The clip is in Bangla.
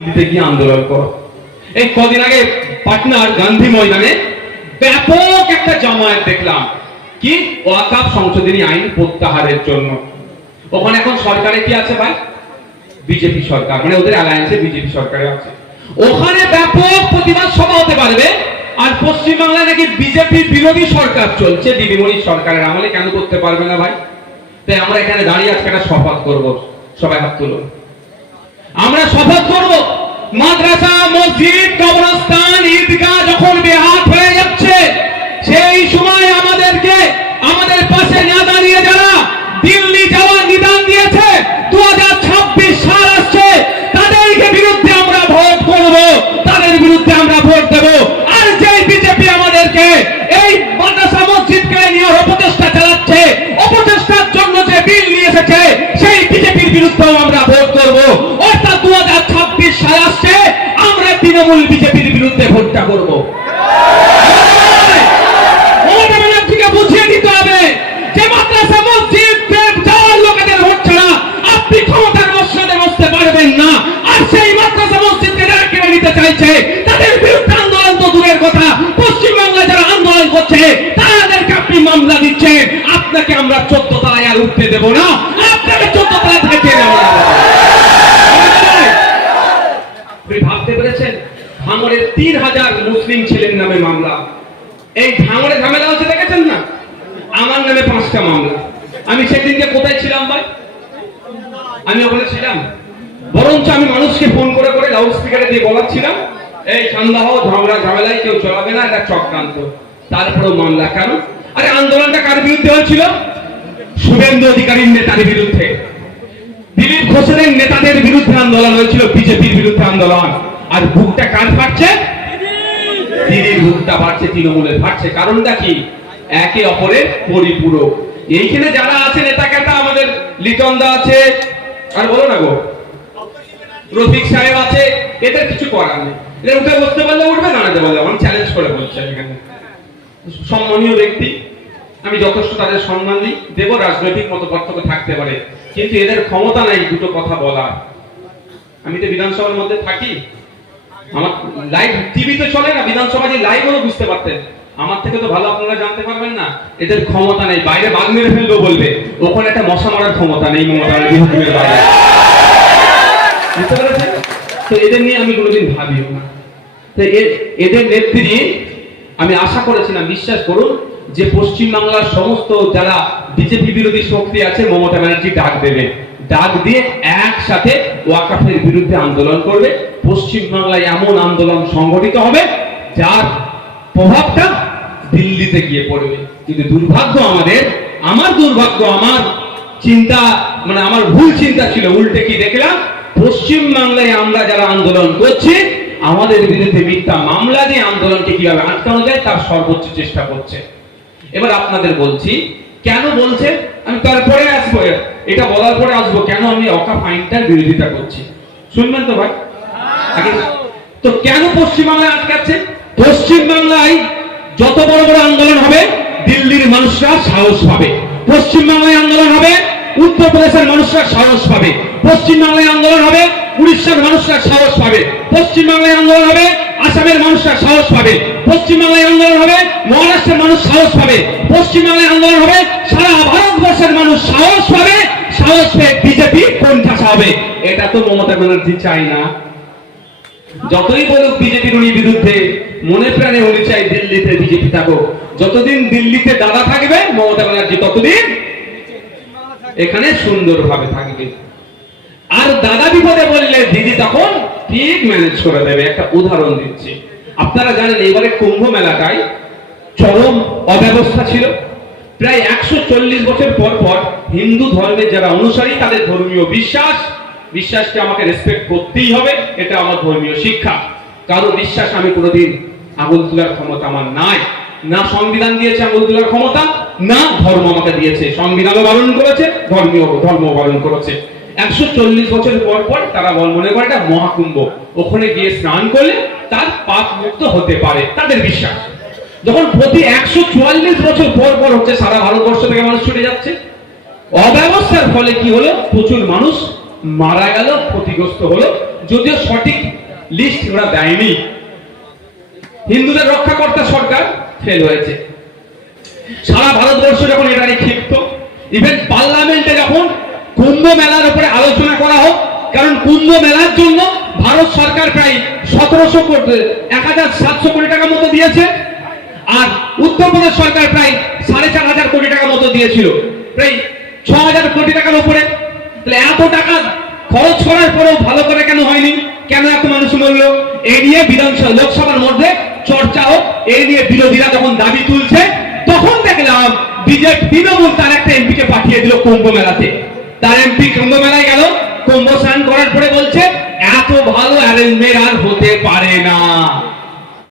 দিতে গিয়ে আন্দোলন করো। এই কদিন আগে পাটনার গান্ধী ময়দানে ব্যাপক একটা জামায়াত দেখলাম, কি ওয়াকাফ সংশোধনী আইন প্রত্যাহারের জন্য। ওখানে এখন সরকারে কি আছে ভাই? বিজেপি সরকার, মানে ওদের অ্যালায়েন্সে বিজেপি সরকারে আছে। ওখানে ব্যাপক প্রতিবাদ সভা হতে পারবে, আর পশ্চিমবাংলায় নাকি বিজেপি বিরোধী সরকার চলছে দিদিমণির সরকারের আমলে, কেন করতে পারবে না ভাই? তাই আমরা এখানে দাঁড়িয়ে আজকে একটা শপথ করব, সবাই হাত তুলুন। আমরা শপথ করব, মাদ্রাসা, মসজিদ, কবরস্থান, ঈদগাহ যখন বেহাত হয়ে যাচ্ছে, সেই সময় আমাদেরকে আমাদের পাশে না দাঁড়িয়ে যারা দিল্লি যাওয়ার নিদান দিয়েছে, 2026 সাল আসছে, তাদেরকে বিরুদ্ধে আমরা ভোট করব, তাদের বিরুদ্ধে আমরা ভোট দেব। আর যে বিজেপি আমাদেরকে এই মাদ্রাসা মসজিদকে নিয়ে অপচেষ্টা চালাচ্ছে, অপচেষ্টার জন্য যে বিল নিয়ে এসেছে, সেই বিজেপির বিরুদ্ধেও আমরা ভোট করব। অর্থাৎ 2026 সাল আসছে, আমরা তৃণমূল বিজেপির বিরুদ্ধে ভোটটা করব। বুঝিয়ে দিতে হবে যে মাদ্রাসা মসজিদ যাওয়ার লোকেদের ভোট ছাড়া আপনি ক্ষমতার মসনদে বসতে পারবেন না। আর সেই মাদ্রাসা মসজিদকে যারা কেড়ে নিতে চাইছে, তাদের বিরুদ্ধে আন্দোলন তো দূরের কথা, পশ্চিমবাংলায় যারা আন্দোলন করছে তাদেরকে আপনি মামলা দিচ্ছেন। আপনাকে আমরা 14 তলায় আর উঠতে দেব না, আপনাকে 14 তলা থেকে টেনে নেওয়া হবে। আপনি ভাবতে পেরেছেন, ভাঙড়ের 3000 মুসলিম ছেলের নামে মামলা। এই ভাঙড়ে ঝামেলা হচ্ছে দেখেছেন না? আমার নামে 5টা মামলা। আমি সেদিনকে কোথায় ছিলাম ভাই? আমি ওখানে ছিলাম, বরঞ্চ আমি মানুষকে ফোন করে করে লাউড স্পিকারে দিয়ে বলাচ্ছিলাম, এই সন্দেহ ঝামেলায় কেউ চলাবে না, এটা চক্রান্ত। তারপরেও মামলা কেন? আরে আন্দোলনটা কার বিরুদ্ধে হয়েছিল? শুভেন্দু অধিকারীর নেতার বিরুদ্ধে, দিলীপ ঘোষের নেতাদের বিরুদ্ধে আন্দোলন হয়েছিল, বিজেপির বিরুদ্ধে আন্দোলন। আর বুকটা কার ফাটছে? দিদির বুকটা ফাটছে, তৃণমূলের ফাটছে। কারণটা কি? একে অপরের পরিপূরক। এইখানে যারা আছে নেতা কেতা, আমাদের লিটন দা আছে, আর বলো না গো, রফিক সাহেব আছে, এদের কিছু করার নেই। এদের উঠে বসতে পারলে উঠবে, দাঁড়াতে পারলে আমার চ্যালেঞ্জ করে বলছে। এখানে সম্মানীয় ব্যক্তি, আমি যথেষ্ট তাদের সম্মান দিই, দেব। রাজনৈতিক মত পার্থক্য থাকতে পারে, কিন্তু এদের ক্ষমতা নাই দুটো কথা বলার। আমি তো বিধানসভার মধ্যে থাকি, আমার লাইভ টিভিতে চলে না, বিধানসভা যে লাইভ হলো বুঝতে পারতেন। আমার থেকে তো ভালো আপনারা জানতে পারবেন না। এদের ক্ষমতা নেই, বাইরে বাঘ মেরে ফেলবো বলবে, ওখানে একটা মশা মারার ক্ষমতা নেই মমতার বিরুদ্ধে বাইরে। বুঝতে পেরেছেন? তো এদের নিয়ে আমি কোনোদিন ভাবিও না। তো এদের নেত্রী আমি আশা করেছিলাম, বিশ্বাস করুন, যে পশ্চিমবাংলার সমস্ত যারা বিজেপি বিরোধী শক্তি আছে, মমতা ব্যানার্জি ডাক দেবে, ডাক দিয়ে একসাথে ওয়াকাফের বিরুদ্ধে আন্দোলন করবে। পশ্চিমবাংলায় এমন আন্দোলন সংগঠিত হবে যার প্রভাবটা দিল্লিতে গিয়ে পড়বে। কিন্তু দুর্ভাগ্য আমাদের, আমার দুর্ভাগ্য, আমার চিন্তা, মানে আমার ভুল চিন্তা ছিল। উল্টে কি দেখলাম? পশ্চিমবাংলায় আমরা যারা আন্দোলন করছি, আমাদের বিরুদ্ধে মিথ্যা মামলা দিয়ে আন্দোলনকে কিভাবে আটকানো যায় তার সর্বোচ্চ চেষ্টা করছে। এবার আপনাদের বলছি কেন বলছে, আমি তারপরে আসবো, এটা বলার পরে আসবো কেন আমি ওয়াকাফ আইনটার বিরোধিতা করছি। শুনবেন তো ভাই? তো কেন পশ্চিমবাংলায় আটকাচ্ছে? পশ্চিমবাংলায় যত বড় বড় আন্দোলন হবে, দিল্লির মানুষরা সাহস পাবে। পশ্চিমবাংলায় আন্দোলন হবে, উত্তরপ্রদেশের মানুষরা সাহস পাবে। পশ্চিমবাংলায় আন্দোলন হবে, উড়িষ্যার মানুষরা সাহস পাবে। পশ্চিমবাংলায় আন্দোলন হবে, আসামের মানুষরা সাহস পাবে। পশ্চিমবাংলায় আন্দোলন হবে, মহারাষ্ট্রের মানুষ সাহস পাবে। পশ্চিমবাংলায় আন্দোলন হবে, সারা ভারতবর্ষের মানুষ সাহস পাবে। সাহস পেয়ে বিজেপি কোণঠাসা হবে। এটা তো মমতা ব্যানার্জি চাই না। যতই বলুক বিজেপির উনি বিরুদ্ধে, মনে প্রাণে উনি চাই দিল্লিতে বিজেপি থাকুক। যতদিন দিল্লিতে দাদা থাকবে মমতা ব্যানার্জি, ততদিন এখানে সুন্দরভাবে থাকবে। আর দাদা বিপদে বললে দিদি তখন ঠিক ম্যানেজ করে দেবে। একটা উদাহরণ দিচ্ছি, আপনারা জানেন এবারে কুম্ভ মেলাটায় চরম অব্যবস্থা ছিল। প্রায় 140 বছর পর পর হিন্দু ধর্মের যারা অনুসারী, তাদের ধর্মীয় বিশ্বাসকে আমাকে রেসপেক্ট করতেই হবে, এটা আমার ধর্মীয় শিক্ষা। কারো বিশ্বাস আমি কোনোদিন আঙুল তোলার ক্ষমতা আমার নাই। না সংবিধান দিয়েছে আঙুল তোলার ক্ষমতা, না ধর্ম আমাকে দিয়েছে। সংবিধানও বারণ করেছে, ধর্ম বারণ করেছে। 140 বছর পর পর তারা মনে করে এটা মহাকুম্ভ, ওখানে গিয়ে স্নান করলে তার পাপ মুক্ত হতে পারে, তাদের বিশ্বাস। যখন প্রতি 144 বছর পর পর হচ্ছে, সারা ভারতবর্ষ থেকে মানুষ ছুটে যাচ্ছে। অব্যবস্থার ফলে কি হলো? প্রচুর মানুষ মারা গেল, ক্ষতিগ্রস্ত হলো। যদিও সঠিক লিস্ট ওরা দেয়নি। হিন্দুদের রক্ষাকর্তা সরকার ফেল হয়েছে। সারা ভারতবর্ষ যখন এটা নিয়ে ক্ষিপ্ত, ইভেন পার্লামেন্টে যখন কুম্ভ মেলার উপরে আলোচনা করা হোক, কারণ কুম্ভ মেলার জন্য ভারত সরকার প্রায় 1700 কোটি টাকা মতো দিয়েছে, আর উত্তরপ্রদেশ সরকার প্রায় 4500 কোটি টাকা মতো দিয়েছিল, প্রায় 6000 কোটি টাকার উপরে। তাহলে এত টাকা খরচ করার পরেও ভালো করে কেন হয়নি? কেন এত মানুষ মরল? এই নিয়ে বিধানসভা লোকসভার মধ্যে চর্চা হোক, এই নিয়ে বিরোধীরা যখন দাবি তুলছে, তখন দেখলাম বিজেপি তৃণমূল তার একটা এমপিকে পাঠিয়ে দিল কুম্ভ মেলাতে। তার এমপি কুম্ভ মেলায় গেল, কুম্ভ স্নান করার পরে বলছে এত ভালো অ্যারেঞ্জমেন্ট আর হতে পারে না।